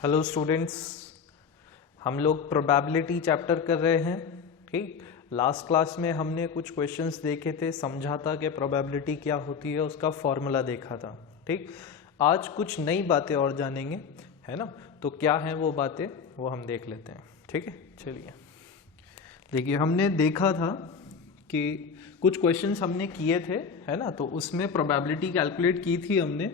Hello students, हम लोग probability chapter कर रहे हैं। ठीक, लास्ट क्लास में हमने कुछ क्वेश्चंस देखे थे, समझा था कि प्रोबेबिलिटी क्या होती है, उसका फॉर्मूला देखा था। ठीक, आज कुछ नई बातें और जानेंगे, है ना। तो क्या है वो बातें, वो हम देख लेते हैं। ठीक है, चलिए देखिए, हमने देखा था कि कुछ क्वेश्चंस हमने किए थे, है ना। तो उसमें प्रोबेबिलिटी कैलकुलेट की थी हमने।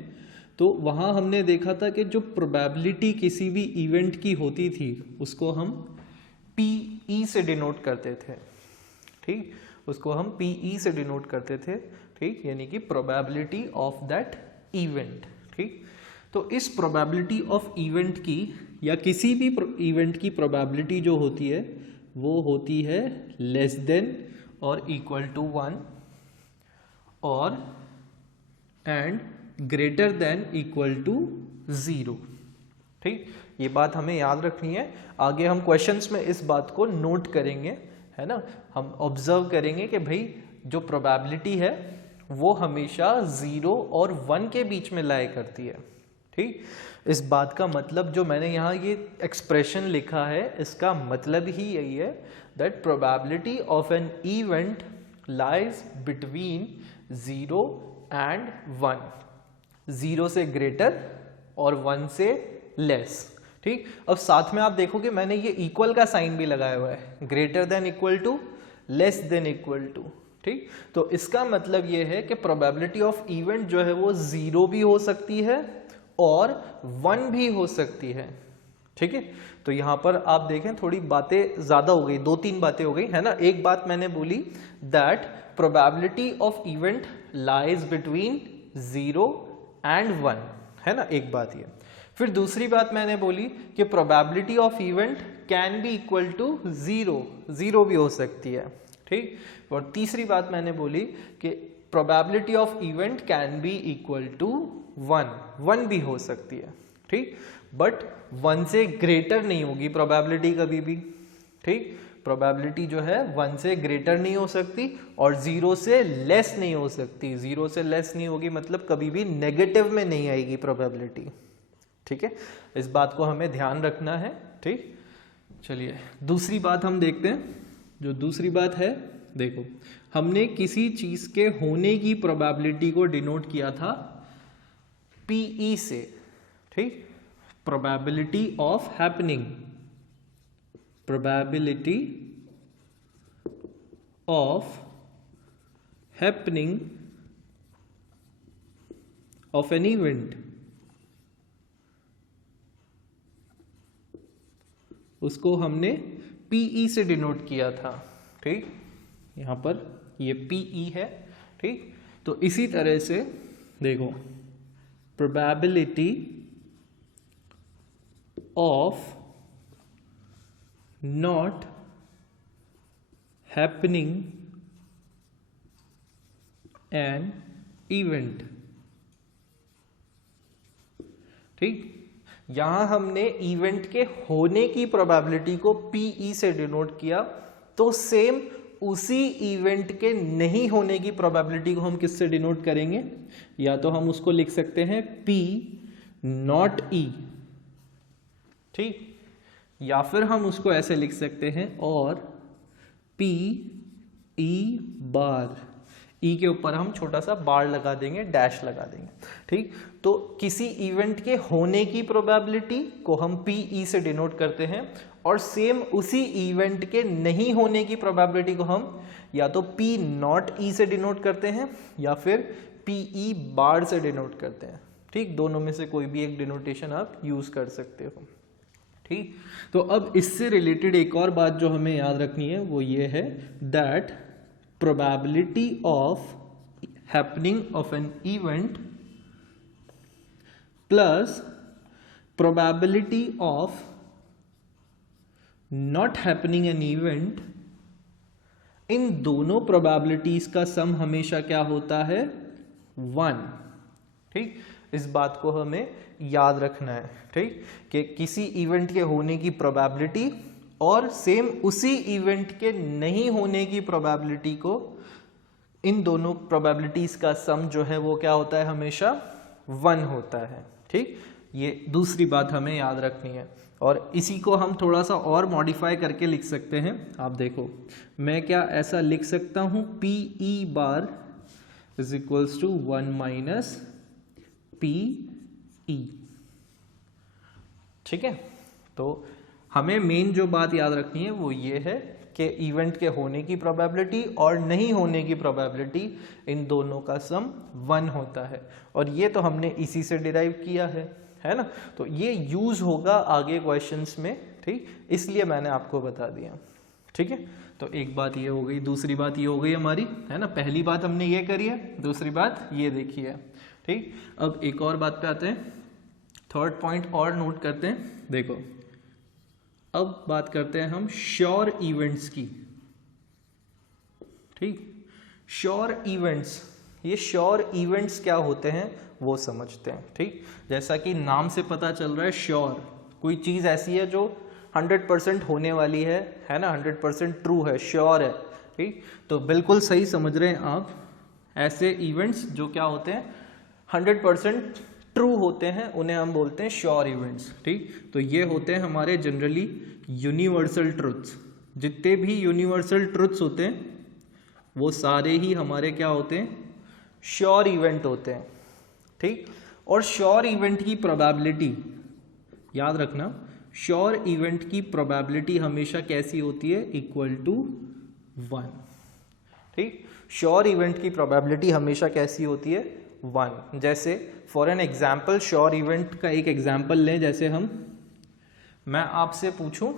तो वहाँ हमने देखा था कि जो प्रोबेबिलिटी किसी भी इवेंट की होती थी उसको हम PE से डिनोट करते थे। ठीक, उसको हम PE से डिनोट करते थे। ठीक, यानी कि प्रोबेबिलिटी ऑफ दैट इवेंट। ठीक, तो इस प्रोबेबिलिटी ऑफ इवेंट की या किसी भी इवेंट की प्रोबेबिलिटी जो होती है वो होती है लेस देन और इक्वल टू 1 और and greater than equal to 0। ठीक, ये बात हमें याद रखनी है। आगे हम क्वेश्चंस में इस बात को नोट करेंगे, है ना। हम ऑब्जर्व करेंगे कि भाई जो प्रोबेबिलिटी है वो हमेशा 0 और 1 के बीच में लाई करती है। ठीक, इस बात का मतलब जो मैंने यहाँ ये एक्सप्रेशन लिखा है इसका मतलब ही यही है that probability of an event lies between 0 and 1, 0 से ग्रेटर और 1 से लेस। ठीक, अब साथ में आप देखोगे मैंने ये इक्वल का साइन भी लगाया हुआ है, greater than equal to, less than equal to. ठीक, तो इसका मतलब ये है कि प्रोबेबिलिटी ऑफ इवेंट जो है वो 0 भी हो सकती है और 1 भी हो सकती है। ठीक है, तो यहां पर आप देखें थोड़ी बातें ज्यादा हो गई, 2-3 बातें हो गई, है ना। एक बात मैंने बोली that probability of event lies between 0 and 1, है ना, एक बात ये। फिर दूसरी बात मैंने बोली कि probability of event can be equal to 0, 0 भी हो सकती है। ठीक, और तीसरी बात मैंने बोली कि probability of event can be equal to 1, 1 भी हो सकती है। ठीक, बट 1 से ग्रेटर नहीं होगी प्रोबेबिलिटी कभी भी। ठीक, प्रोबेबिलिटी जो है 1 से ग्रेटर नहीं हो सकती और 0 से लेस नहीं हो सकती। 0 से लेस नहीं होगी मतलब कभी भी नेगेटिव में नहीं आएगी प्रोबेबिलिटी। ठीक है, इस बात को हमें ध्यान रखना है। ठीक, चलिए दूसरी बात हम देखते हैं। जो दूसरी बात है, देखो हमने किसी चीज के होने की प्रोबेबिलिटी को डिनोट किया था PE से। ठीक, probability of happening, probability of happening of an event, उसको हमने PE से डिनोट किया था। ठीक, यहां पर ये PE है। ठीक, तो इसी तरह से देखो probability of not happening an event. ठीक, यहां हमने इवेंट के होने की प्रोबेबिलिटी को PE से डिनोट किया, तो सेम उसी इवेंट के नहीं होने की प्रोबेबिलिटी को हम किससे डिनोट करेंगे? या तो हम उसको लिख सकते हैं P नॉट E। ठीक, या फिर हम उसको ऐसे लिख सकते हैं और P E बार, E के ऊपर हम छोटा सा बार लगा देंगे, डैश लगा देंगे। ठीक, तो किसी इवेंट के होने की प्रोबेबिलिटी को हम PE से डिनोट करते हैं और सेम उसी इवेंट के नहीं होने की प्रोबेबिलिटी को हम या तो P नॉट E से डिनोट करते हैं या फिर PE बार से डिनोट करते हैं। ठीक, दोनों में से कोई भी एक डिनोटेशन आप यूज कर सकते हो। ठीक, तो अब इससे रिलेटेड एक और बात जो हमें याद रखनी है वो ये है that probability of happening of an event plus probability of not happening an event, इन दोनों प्रोबेबिलिटीज का सम हमेशा क्या होता है? 1। ठीक, इस बात को हमें याद रखना है। ठीक, कि किसी इवेंट के होने की प्रोबेबिलिटी और सेम उसी इवेंट के नहीं होने की प्रोबेबिलिटी को, इन दोनों प्रोबेबिलिटीज का सम जो है वो क्या होता है? हमेशा 1 होता है। ठीक, ये दूसरी बात हमें याद रखनी है, और इसी को हम थोड़ा सा और मॉडिफाई करके लिख सकते हैं। आप देखो, मैं क्या ऐसा लिख सकता हूँ, P E bar is equals to 1 minus P E. ठीक है, तो हमें मेन जो बात याद रखनी है वो ये है कि इवेंट के होने की प्रोबेबिलिटी और नहीं होने की प्रोबेबिलिटी, इन दोनों का सम 1 होता है, और ये तो हमने इसी से डिराइव किया है ना। तो ये यूज होगा आगे क्वेश्चंस में, ठीक, इसलिए मैंने आपको बता दिया। ठीक है, तो एक बात ये हो गई, दूसरी बात ये हो गई हमारी, है ना। पहली बात हमने ये करी है, दूसरी बात ये देखी है। ठीक, अब एक और बात पे आते हैं, थर्ड पॉइंट और नोट करते हैं। देखो, अब बात करते हैं हम श्योर इवेंट्स की। ठीक, श्योर इवेंट्स, ये श्योर इवेंट्स क्या होते हैं वो समझते हैं। ठीक, जैसा कि नाम से पता चल रहा है, श्योर कोई चीज़ ऐसी है जो 100% होने वाली है ना, 100% ट्रू है, श्योर है। ठीक, तो बिल्कुल सही समझ रहे हैं आप, ऐसे इवेंट्स जो क्या होते हैं 100% ट्रू होते हैं, उन्हें हम बोलते हैं श्योर इवेंट्स। ठीक, तो ये होते हैं हमारे जनरली यूनिवर्सल ट्रुथ्स। जितने भी यूनिवर्सल ट्रुथ्स होते हैं वो सारे ही हमारे क्या होते हैं, श्योर इवेंट होते हैं। ठीक, और श्योर इवेंट की प्रोबेबिलिटी याद रखना, श्योर इवेंट की प्रोबेबिलिटी हमेशा कैसी होती है, इक्वल टू 1। ठीक, श्योर इवेंट की प्रोबेबिलिटी हमेशा कैसी होती है, 1। जैसे for an example, sure event का एक एग्जाम्पल लें, जैसे मैं आपसे पूछूं,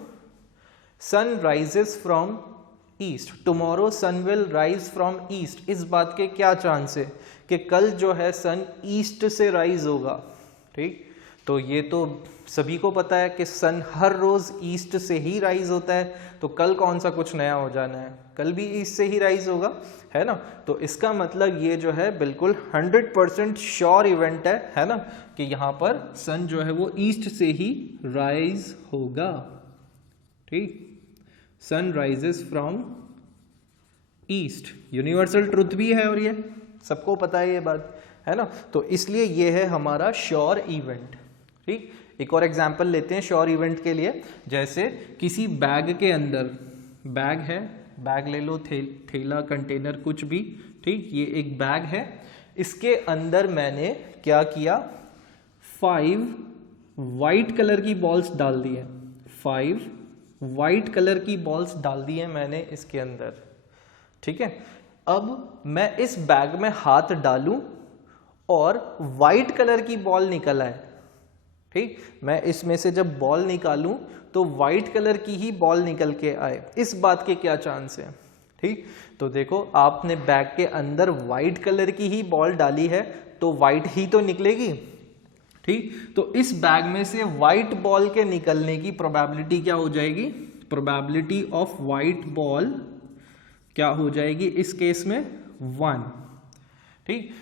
sun rises from east, tomorrow sun will rise from east. इस बात के क्या चांस है कि कल जो है सन ईस्ट से राइज होगा। ठीक, तो ये तो सभी को पता है कि सन हर रोज ईस्ट से ही राइज होता है, तो कल कौन सा कुछ नया हो जाना है, कल भी ईस्ट से ही राइज होगा, है ना। तो इसका मतलब ये जो है बिल्कुल 100% श्योर इवेंट है ना, कि यहाँ पर सन जो है वो ईस्ट से ही राइज होगा। ठीक, sun rises from east, universal truth भी है और ये सबको पता है ये बात, है ना। तो इसलिए ये है हमारा श्योर इवेंट। ठीक, एक और एग्जांपल लेते हैं श्योर इवेंट के लिए। जैसे किसी बैग के अंदर, बैग है, बैग ले लो, थैला, कंटेनर, कुछ भी। ठीक, ये एक बैग है, इसके अंदर मैंने क्या किया, 5 वाइट कलर की बॉल्स डाल दी है, 5 वाइट कलर की बॉल्स डाल दी है मैंने इसके अंदर। ठीक है, अब मैं इस बैग में हाथ डालूं और वाइट कलर की बॉल निकल आए। ठीक, मैं इसमें से जब बॉल निकालूं तो वाइट कलर की ही बॉल निकल के आए, इस बात के क्या चांस है। ठीक, तो देखो, आपने बैग के अंदर वाइट कलर की ही बॉल डाली है तो वाइट ही तो निकलेगी। ठीक, तो इस बैग में से वाइट बॉल के निकलने की प्रोबेबिलिटी क्या हो जाएगी, प्रोबेबिलिटी ऑफ वाइट बॉल क्या हो जाएगी इस केस में, 1। ठीक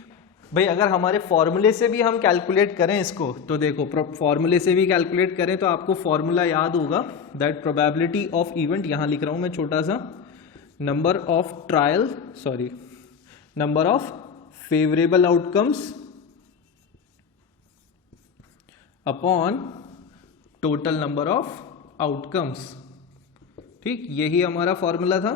भाई, अगर हमारे फॉर्मूले से भी हम कैलकुलेट करें इसको, तो देखो फॉर्मूले से भी कैलकुलेट करें तो आपको फॉर्मूला याद होगा, दैट प्रोबेबिलिटी ऑफ इवेंट, यहां लिख रहा हूं मैं छोटा सा, number of trial, sorry, number of favourable outcomes upon total number of outcomes. ठीक, यही हमारा फॉर्मूला था,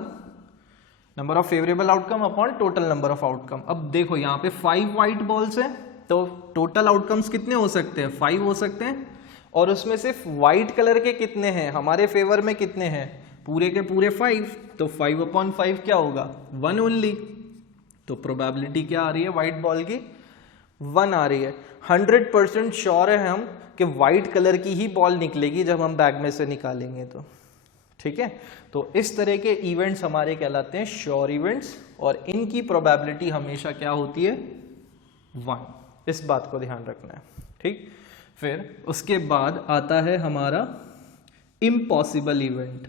number of favourable outcome upon total number of outcome. अब देखो यहाँ पे 5 वाइट बॉल्स हैं, तो टोटल आउटकम्स कितने हो सकते हैं, 5 हो सकते हैं, और उसमें सिर्फ वाइट कलर के कितने हैं, हमारे फेवर में कितने हैं, पूरे के पूरे 5, तो 5/5 क्या होगा, 1 ओनली। तो प्रोबेबिलिटी क्या आ रही है वाइट बॉल की, 1 आ रही है। 100% श्योर है हम कि वाइट कलर की ही बॉल निकलेगी जब हम बैग में से निकालेंगे तो। ठीक है, तो इस तरह के इवेंट्स हमारे कहलाते हैं श्योर इवेंट्स, और इनकी प्रोबेबिलिटी हमेशा क्या होती है, 1। इस बात को ध्यान रखना है। ठीक, फिर उसके बाद आता है हमारा इम्पॉसिबल इवेंट।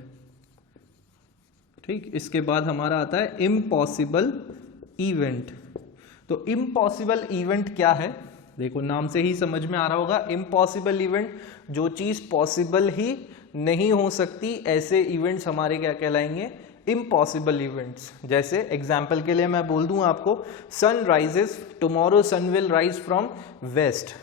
ठीक, इसके बाद हमारा आता है इम्पॉसिबल इवेंट। तो इम्पॉसिबल इवेंट क्या है, देखो नाम से ही समझ में आ रहा होगा, इम्पॉसिबल इवेंट, जो चीज पॉसिबल ही नहीं हो सकती, ऐसे इवेंट्स हमारे क्या कहलाएंगे, इम्पॉसिबल इवेंट्स। जैसे एग्जाम्पल के लिए मैं बोल दूं आपको, sun rises, tomorrow sun will rise from west.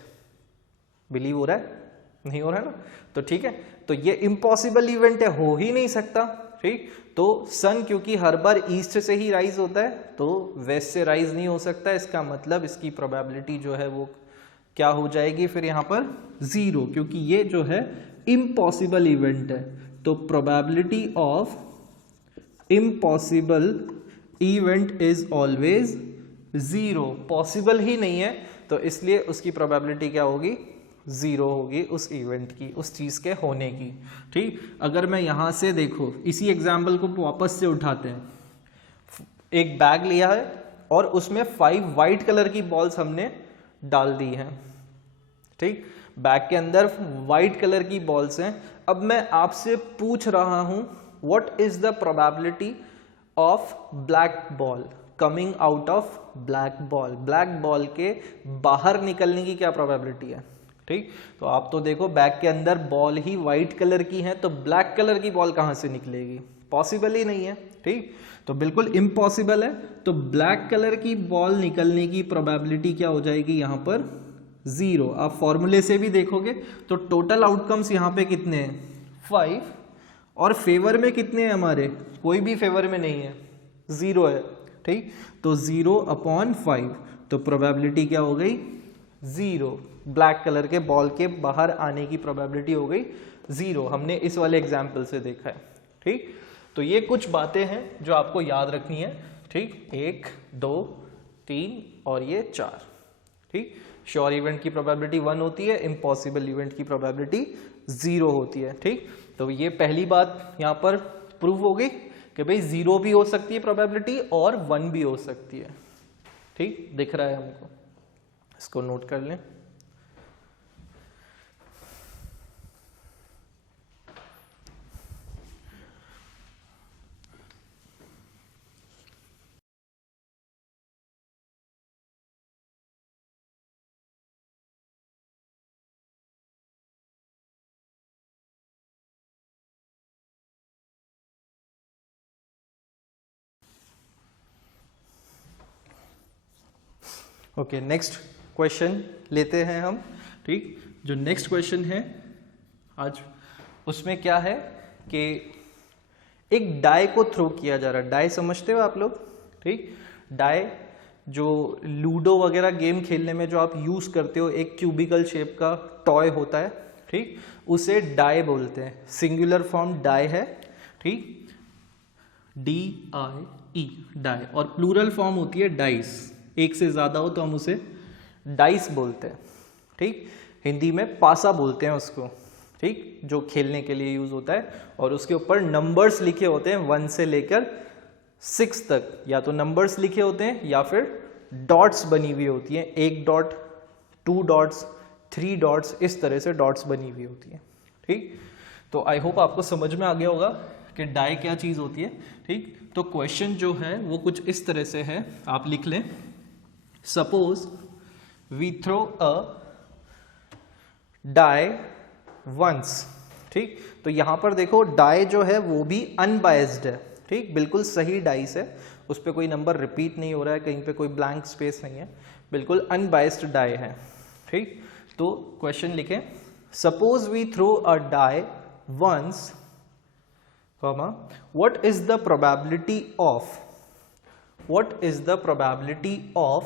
Believe हो रहा है? नहीं हो रहा है ना? तो ठीक है, तो ये इम्पॉसिबल इवेंट है, हो ही नहीं सकता। ठीक, तो सन क्योंकि हर बार ईस्ट से ही राइज होता है तो वेस्ट से राइज नहीं हो सकता, इसका मतलब इसकी प्रोबेबिलिटी जो है वो क्या हो जाएगी फिर यहाँ पर 0, क्योंकि ये जो है इम्पॉसिबल इवेंट है। तो probability of impossible event is always 0, possible ही नहीं है तो इसलिए उसकी प्रोबेबिलिटी क्या होगी? 0 होगी उस इवेंट की, उस चीज के होने की। ठीक, अगर मैं यहां से देखो, इसी एग्जाम्पल को वापस से उठाते हैं, एक बैग लिया है और उसमें 5 वाइट कलर की बॉल्स हमने डाल दी हैं। ठीक, बैग के अंदर वाइट कलर की बॉल्स हैं। अब मैं आपसे पूछ रहा हूं what is the probability of black ball coming out of black ball, black ball के बाहर निकलने की क्या प्रोबेबिलिटी है? ठीक, तो आप तो देखो बैग के अंदर बॉल ही वाइट कलर की है तो ब्लैक कलर की बॉल कहां से निकलेगी? पॉसिबल ही नहीं है। ठीक, तो बिल्कुल इम्पॉसिबल है। तो ब्लैक कलर की बॉल निकलने की प्रोबेबिलिटी क्या हो जाएगी यहां पर? 0। आप फॉर्मूले से भी देखोगे तो टोटल आउटकम्स यहां पे कितने हैं? 5, और फेवर में कितने हैं हमारे? कोई भी फेवर में नहीं है, 0 है। ठीक, तो 0/5, तो प्रोबेबिलिटी क्या हो गई? 0। ब्लैक कलर के बॉल के बाहर आने की प्रोबेबिलिटी हो गई 0। हमने इस वाले एग्जाम्पल से देखा है। ठीक, तो ये कुछ बातें हैं जो आपको याद रखनी है। ठीक, 1, 2, 3 और ये 4। ठीक, श्योर इवेंट की प्रोबेबिलिटी 1 होती है, इम्पॉसिबल इवेंट की प्रोबेबिलिटी 0 होती है। ठीक, तो ये पहली बात यहाँ पर प्रूव हो गई कि भाई 0 भी हो सकती है प्रोबेबिलिटी और 1 भी हो सकती है। ठीक, दिख रहा है हमको, इसको नोट कर लें। ओके, नेक्स्ट क्वेश्चन लेते हैं हम। ठीक, जो नेक्स्ट क्वेश्चन है आज, उसमें क्या है कि एक डाई को थ्रो किया जा रहा है। डाई समझते हो आप लोग? ठीक, डाई जो लूडो वगैरह गेम खेलने में जो आप यूज करते हो, एक क्यूबिकल शेप का टॉय होता है। ठीक, उसे डाई बोलते हैं, सिंगुलर फॉर्म डाई है। ठीक, DIE, डाई, और प्लूरल फॉर्म होती है डाइस। एक से ज्यादा हो तो हम उसे डाइस बोलते हैं। ठीक, हिंदी में पासा बोलते हैं उसको। ठीक, जो खेलने के लिए यूज होता है और उसके ऊपर नंबर्स लिखे होते हैं 1 से लेकर 6 तक, या तो नंबर्स लिखे होते हैं या फिर डॉट्स बनी हुई होती हैं। 1 डॉट, 2 डॉट्स, 3 डॉट्स, इस तरह से डॉट्स बनी हुई होती हैं। ठीक, तो आई होप आपको समझ में आ गया होगा कि डाई क्या चीज होती है। ठीक, तो क्वेश्चन जो है वो कुछ इस तरह से है, आप लिख लें। Suppose we throw a die once. ठीक, तो यहां पर देखो डाई जो है वो भी अनबायस्ड है। ठीक, बिल्कुल सही डाइस है, उस पर कोई नंबर रिपीट नहीं हो रहा है, कहीं पे कोई ब्लैंक स्पेस नहीं है, बिल्कुल अनबायस्ड डाई है। ठीक, तो क्वेश्चन लिखें, suppose we throw a die once, what is the probability of,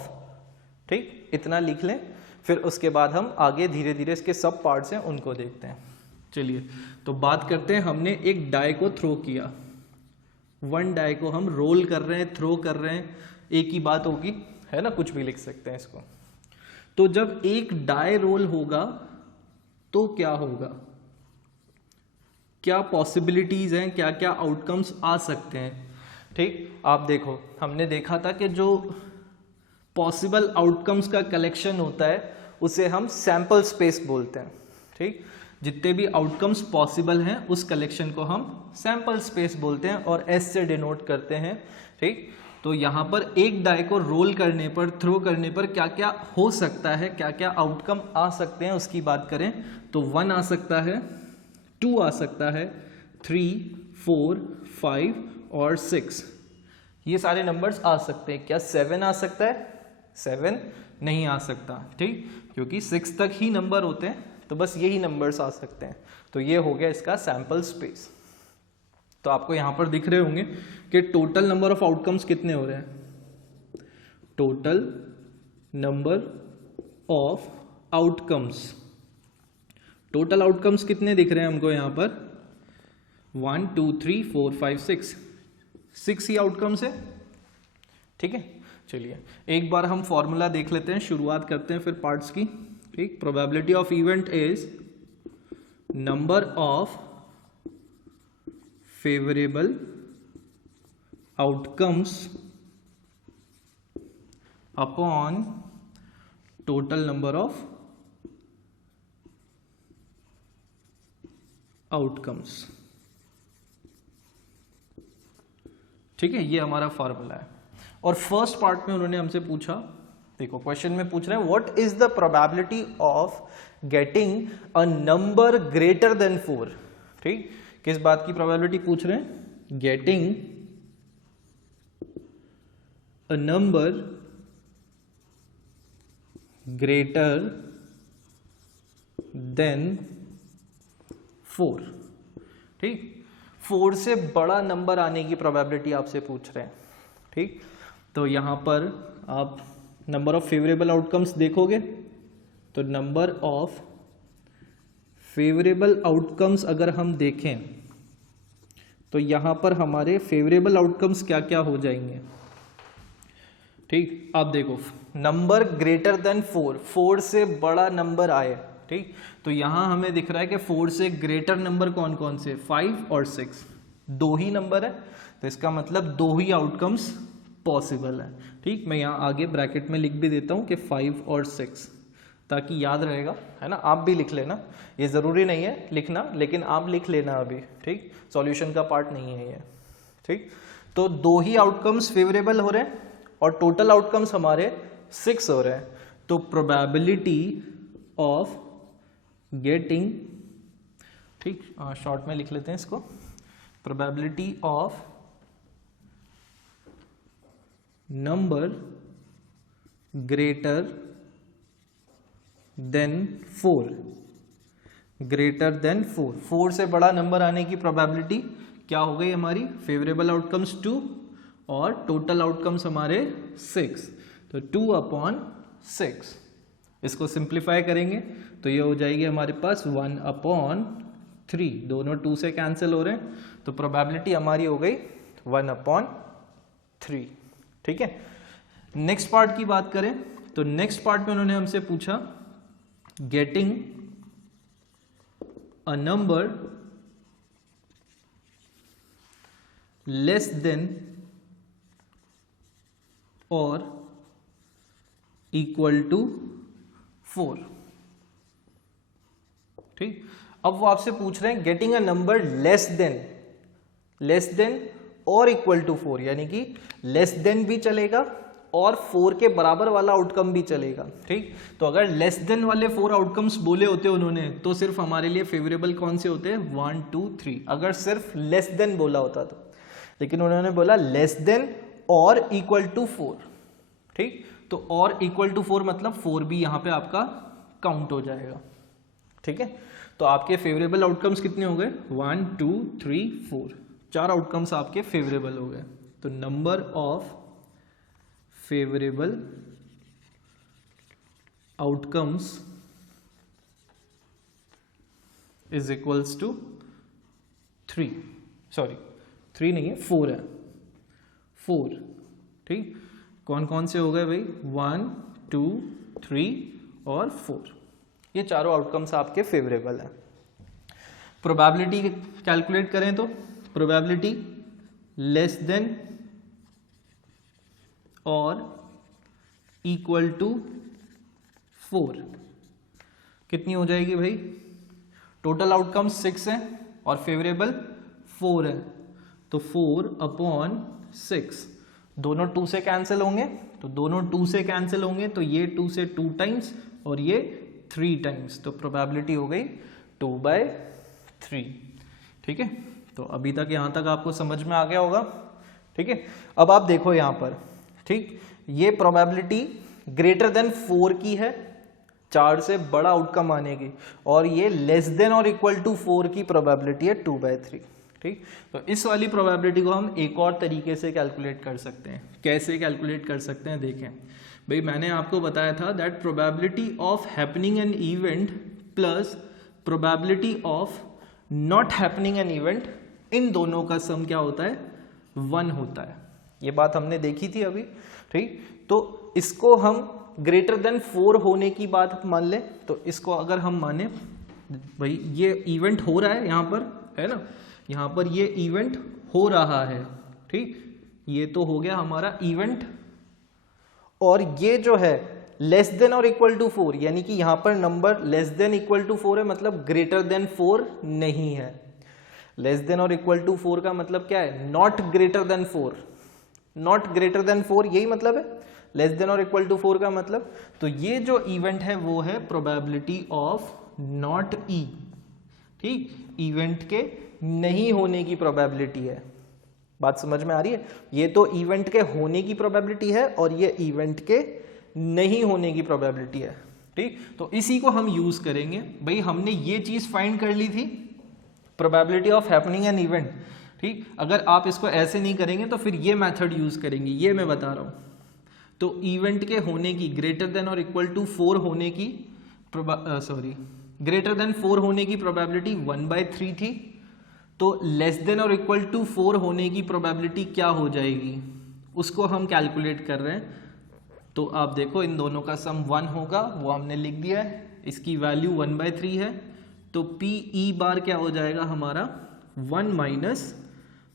ठीक, इतना लिख लें। फिर उसके बाद हम आगे धीरे धीरे इसके सब पार्ट्स हैं उनको देखते हैं। चलिए, तो बात करते हैं, हमने एक डाई को थ्रो किया, 1 डाई को हम रोल कर रहे हैं, थ्रो कर रहे हैं, एक ही बात होगी, है ना, कुछ भी लिख सकते हैं इसको। तो जब एक डाई रोल होगा तो क्या होगा, क्या पॉसिबिलिटीज हैं, क्या क्या आउटकम्स आ सकते हैं। ठीक, आप देखो, हमने देखा था कि जो पॉसिबल आउटकम्स का कलेक्शन होता है उसे हम सैंपल स्पेस बोलते हैं। ठीक, जितने भी आउटकम्स पॉसिबल हैं उस कलेक्शन को हम सैंपल स्पेस बोलते हैं और एस से डिनोट करते हैं। ठीक, तो यहाँ पर एक डाई को रोल करने पर, थ्रो करने पर क्या क्या हो सकता है, क्या क्या आउटकम आ सकते हैं उसकी बात करें तो 1 आ सकता है, 2 आ सकता है, 3, 4, 5 और 6, ये सारे नंबर्स आ सकते हैं। क्या 7 आ सकता है? 7 नहीं आ सकता। ठीक, क्योंकि 6 तक ही नंबर होते हैं, तो बस यही नंबर्स आ सकते हैं। तो ये हो गया इसका सैंपल स्पेस। तो आपको यहां पर दिख रहे होंगे कि टोटल नंबर ऑफ आउटकम्स कितने हो रहे हैं, total number of outcomes, total outcomes कितने दिख रहे हैं हमको यहां पर 1 2 3 4 5 6 ही आउटकम्स है। ठीक है, चलिए एक बार हम फॉर्मूला देख लेते हैं, शुरुआत करते हैं फिर पार्ट्स की। ठीक, probability of event is number of favourable outcomes upon total number of outcomes. ठीक है, ये हमारा फॉर्मूला है। और फर्स्ट पार्ट में उन्होंने हमसे पूछा, देखो क्वेश्चन में पूछ रहे हैं what is the probability of getting a number greater than 4। ठीक, किस बात की प्रोबेबिलिटी पूछ रहे हैं, getting a number greater than 4। ठीक, 4 से बड़ा नंबर आने की प्रोबेबिलिटी आपसे पूछ रहे हैं। ठीक, तो यहां पर आप नंबर ऑफ फेवरेबल आउटकम्स देखोगे तो नंबर ऑफ फेवरेबल आउटकम्स अगर हम देखें तो यहां पर हमारे फेवरेबल आउटकम्स क्या क्या हो जाएंगे। ठीक, आप देखो नंबर ग्रेटर देन 4, 4 से बड़ा नंबर आए। ठीक, तो यहां हमें दिख रहा है कि 4 से ग्रेटर नंबर कौन कौन से, 5 और 6, दो ही नंबर है, तो इसका मतलब दो ही आउटकम्स पॉसिबल है। ठीक, मैं यहाँ आगे ब्रैकेट में लिख भी देता हूँ कि 5 और 6, ताकि याद रहेगा, है ना। आप भी लिख लेना, ये ज़रूरी नहीं है लिखना, लेकिन आप लिख लेना अभी। ठीक, सॉल्यूशन का पार्ट नहीं है ये। ठीक, तो दो ही आउटकम्स फेवरेबल हो रहे हैं और टोटल आउटकम्स हमारे 6 हो रहे हैं। तो प्रोबेबिलिटी ऑफ गेटिंग, ठीक शॉर्ट में लिख लेते हैं इसको, probability of number greater than 4, greater than 4, 4 से बड़ा नंबर आने की प्रोबेबिलिटी क्या हो गई हमारी, फेवरेबल आउटकम्स 2 और टोटल आउटकम्स हमारे 6, तो 2/6। इसको सिंप्लीफाई करेंगे तो ये हो जाएगी हमारे पास 1/3, दोनों 2 से कैंसिल हो रहे हैं, तो प्रोबेबिलिटी हमारी हो गई 1/3। ठीक है, नेक्स्ट पार्ट की बात करें तो नेक्स्ट पार्ट में उन्होंने हमसे पूछा getting a number less than और इक्वल टू 4। ठीक, अब वो आपसे पूछ रहे हैं getting a number less than और इक्वल टू 4, यानी कि लेस देन भी चलेगा और 4 के बराबर वाला आउटकम भी चलेगा। ठीक, तो अगर लेस देन वाले 4 आउटकम्स बोले होते उन्होंने तो सिर्फ हमारे लिए फेवरेबल कौन से होते हैं, 1 2 3, अगर सिर्फ लेस देन बोला होता तो, लेकिन उन्होंने बोला लेस देन और इक्वल टू 4। ठीक, तो और इक्वल टू 4 मतलब 4 भी यहां पे आपका काउंट हो जाएगा। ठीक है, तो आपके फेवरेबल आउटकम्स कितने हो गए, 1 2 3 4, 4 आउटकम्स आपके फेवरेबल हो गए। तो number of favourable outcomes is equals to 3, sorry 3 नहीं है, 4 है, 4। ठीक, कौन कौन से हो गए भाई, 1 2 3 और 4, ये चारों आउटकम्स आपके फेवरेबल हैं। प्रोबेबिलिटी कैलकुलेट करें तो प्रोबेबिलिटी लेस देन और इक्वल टू 4 कितनी हो जाएगी भाई, टोटल आउटकम्स 6 है और फेवरेबल 4 है, तो 4/6, दोनों 2 से कैंसिल होंगे, तो दोनों 2 से कैंसिल होंगे, तो ये 2 से 2 टाइम्स और ये 3 टाइम्स, तो प्रोबेबिलिटी हो गई 2/3। ठीक है, तो अभी तक यहां तक आपको समझ में आ गया होगा। ठीक है, अब आप देखो यहां पर, ठीक, ये प्रोबेबिलिटी ग्रेटर देन 4 की है, 4 से बड़ा आउटकम आने की, और ये लेस देन और इक्वल टू 4 की प्रोबेबिलिटी है 2/3। ठीक, तो इस वाली प्रोबेबिलिटी को हम एक और तरीके से कैलकुलेट कर सकते हैं। कैसे कैलकुलेट कर सकते हैं, देखें भाई, मैंने आपको बताया था that probability of happening an event plus probability of not happening an event, इन दोनों का सम क्या होता है, 1 होता है। ये बात हमने देखी थी अभी। ठीक, तो इसको हम ग्रेटर देन 4 होने की बात मान लें, तो इसको अगर हम माने भाई ये इवेंट हो रहा है यहाँ पर, है ना, यहाँ पर ये इवेंट हो रहा है। ठीक, ये तो हो गया हमारा इवेंट, और ये जो है लेस देन और इक्वल टू 4, यानी कि यहाँ पर number less than equal to 4 है, मतलब ग्रेटर देन 4 नहीं है। लेस देन और इक्वल टू 4 का मतलब क्या है, not greater than 4, not greater than 4, यही मतलब है लेस देन और इक्वल टू 4 का मतलब। तो ये जो इवेंट है वो है प्रोबेबिलिटी ऑफ नॉट ई। ठीक, इवेंट के नहीं होने की प्रोबेबिलिटी है। बात समझ में आ रही है? ये तो इवेंट के होने की प्रोबेबिलिटी है और ये इवेंट के नहीं होने की प्रोबेबिलिटी है। ठीक, तो इसी को हम यूज करेंगे। भाई हमने ये चीज फाइंड कर ली थी, probability of happening an event. ठीक, अगर आप इसको ऐसे नहीं करेंगे तो फिर ये मेथड यूज करेंगे, ये मैं बता रहा हूं। तो इवेंट के होने की ग्रेटर देन और इक्वल टू 4 होने की ग्रेटर देन 4 होने की प्रोबेबिलिटी 1/3 थी। तो लेस देन और इक्वल टू 4 होने की प्रोबेबिलिटी क्या हो जाएगी, उसको हम कैलकुलेट कर रहे हैं। तो आप देखो इन दोनों का सम 1 होगा, वो हमने लिख दिया है। इसकी वैल्यू 1/3 है, तो पी ई बार क्या हो जाएगा हमारा 1 माइनस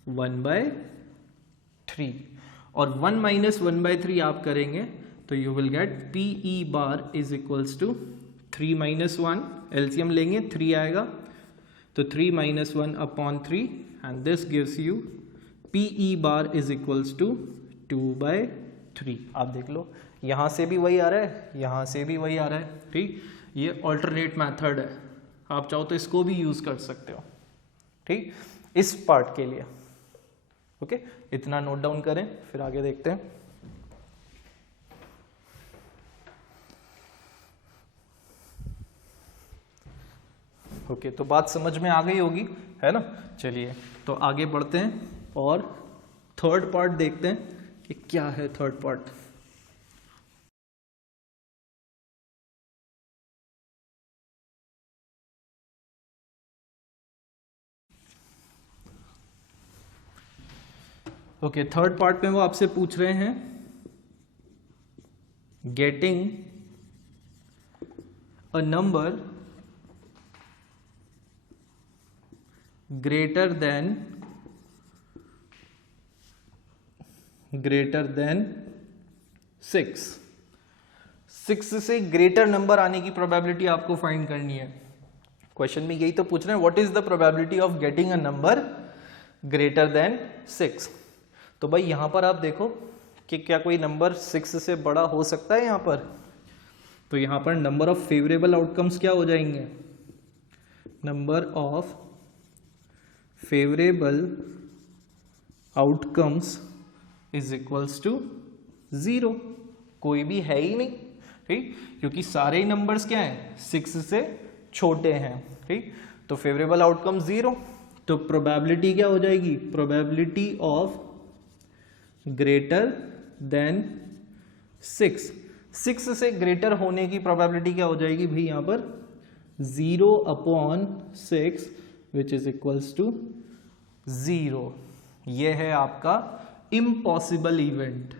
1/3, और 1 माइनस 1/3 आप करेंगे तो you will get P E bar is equals to 3 minus 1, LCM लेंगे 3 आएगा, तो 3 minus 1 upon 3, and this gives you P E bar is equals to 2/3। आप देख लो, यहाँ से भी वही आ रहा है, यहाँ से भी वही आ रहा है। ठीक, ये ऑल्टरनेट मेथड है, आप चाहो तो इसको भी यूज कर सकते हो। ठीक, इस पार्ट के लिए। ओके, इतना नोट डाउन करें, फिर आगे देखते हैं। ओके, तो बात समझ में आ गई होगी, है ना। चलिए तो आगे बढ़ते हैं और थर्ड पार्ट देखते हैं कि क्या है third part. Okay, third part में वो आपसे पूछ रहे हैं getting a number greater than 6। 6 से ग्रेटर नंबर आने की प्रोबेबिलिटी आपको फाइंड करनी है। क्वेश्चन में यही तो पूछ रहे हैं, what is the probability of getting a number greater than 6। तो भाई यहां पर आप देखो कि क्या कोई नंबर 6 से बड़ा हो सकता है यहां पर। तो यहां पर नंबर ऑफ फेवरेबल आउटकम्स क्या हो जाएंगे, number of favourable outcomes is equals to 0। कोई भी है ही नहीं। ठीक, क्योंकि सारे नंबर्स क्या हैं, 6 से छोटे हैं। ठीक, तो फेवरेबल आउटकम 0, तो प्रोबेबिलिटी क्या हो जाएगी, प्रोबेबिलिटी ऑफ ग्रेटर देन 6। 6 से ग्रेटर होने की प्रोबेबिलिटी क्या हो जाएगी भाई यहाँ पर 0/6 विच इज इक्वल्स टू 0। ये है आपका इम्पॉसिबल इवेंट।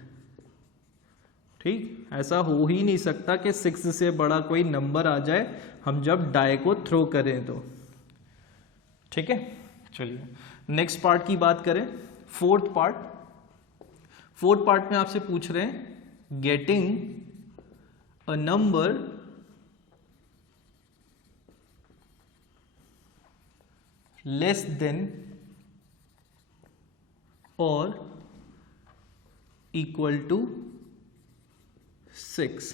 ठीक, ऐसा हो ही नहीं सकता कि 6 से बड़ा कोई नंबर आ जाए हम जब डाई को थ्रो करें तो। ठीक है, चलिए नेक्स्ट पार्ट की बात करें, फोर्थ पार्ट। फोर्थ पार्ट में आपसे पूछ रहे हैं getting a number less than और इक्वल टू 6।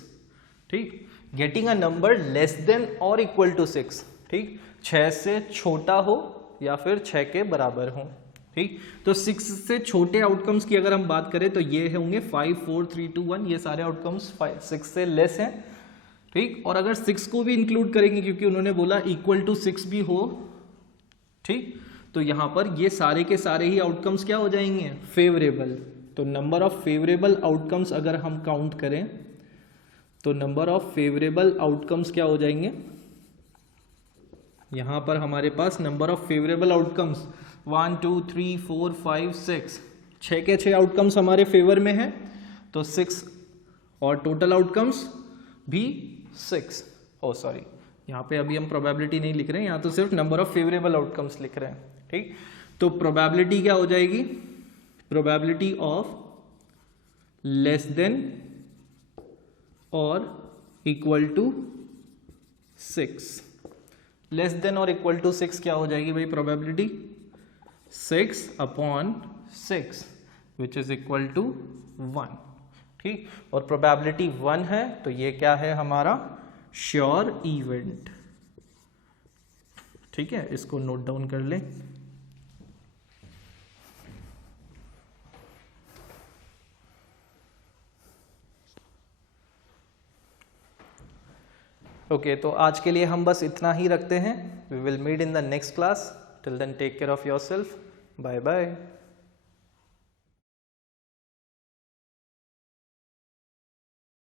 ठीक, getting a number less than और इक्वल टू 6। ठीक, 6 से छोटा हो या फिर 6 के बराबर हो। ठीक, तो 6 से छोटे आउटकम्स की अगर हम बात करें तो ये होंगे 5 4 3 2 1। ये सारे आउटकम्स 6 से लेस हैं। ठीक। और अगर 6 को भी इंक्लूड करेंगे क्योंकि उन्होंने बोला इक्वल टू 6 भी हो, ठीक, तो यहां पर ये सारे के सारे ही आउटकम्स क्या हो जाएंगे, फेवरेबल। तो नंबर ऑफ फेवरेबल आउटकम्स अगर हम काउंट करें तो नंबर ऑफ फेवरेबल आउटकम्स क्या हो जाएंगे, यहां पर हमारे पास नंबर ऑफ फेवरेबल आउटकम्स 1 2 3 4 5 6, 6 के 6 आउटकम्स हमारे फेवर में है, तो 6 और टोटल आउटकम्स भी 6। ओ सॉरी, यहाँ पे अभी हम प्रोबेबिलिटी नहीं लिख रहे हैं, यहाँ तो सिर्फ नंबर ऑफ फेवरेबल आउटकम्स लिख रहे हैं, ठीक। तो प्रोबेबिलिटी क्या हो जाएगी, प्रोबेबिलिटी ऑफ लेस देन और इक्वल टू 6, लेस देन और इक्वल टू 6 क्या हो जाएगी भाई, probability 6/6 which is equal to 1, ठीक। और प्रोबेबिलिटी 1 है तो ये क्या है हमारा, श्योर इवेंट, ठीक है। इसको नोट डाउन कर लें। ओके, तो आज के लिए हम बस इतना ही रखते हैं। We will meet in the next class. Till then take care of yourself. Bye bye.